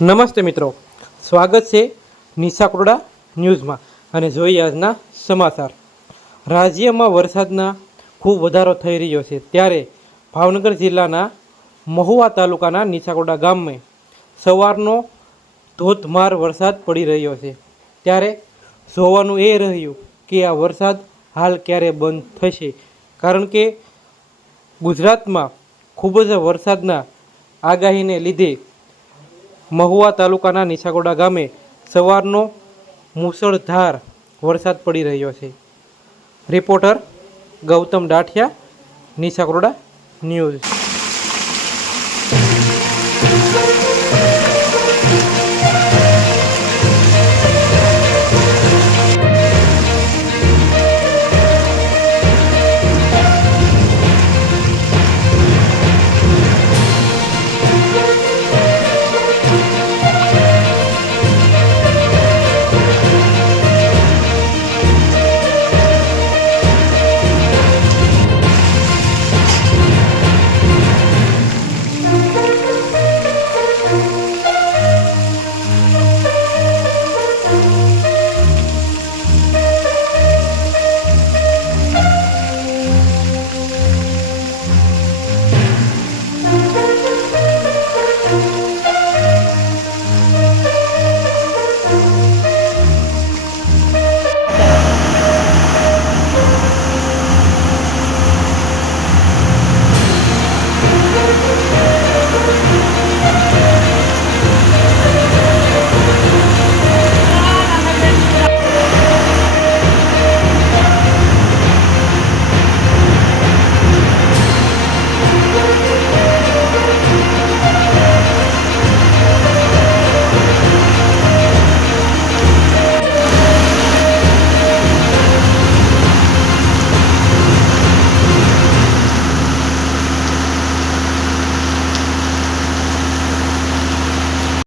નમસ્તે મિત્રો, સ્વાગત છે નિશાકોરડા ન્યૂઝમાં અને જોઈએ આજના સમાચાર। રાજ્યમાં વરસાદના ખૂબ વધારો થઈ રહ્યો છે, ત્યારે ભાવનગર જિલ્લાના મહુવા તાલુકાના નિશાકોરડા ગામમાં સવારનો ધોધમાર વરસાદ પડી રહ્યો છે। ત્યારે જોવાનું એ રહ્યું કે આ વરસાદ હાલ ક્યારે બંધ થશે, કારણ કે ગુજરાતમાં ખૂબ જ વરસાદના આગાહીને લીધે મહુવા તાલુકાના નિશાકોરડા ગામે સવારનો મુશળધાર વરસાદ પડી રહ્યો છે। રિપોર્ટર ગૌતમ ડાઠિયા, નિશાકોરડા ન્યૂઝ।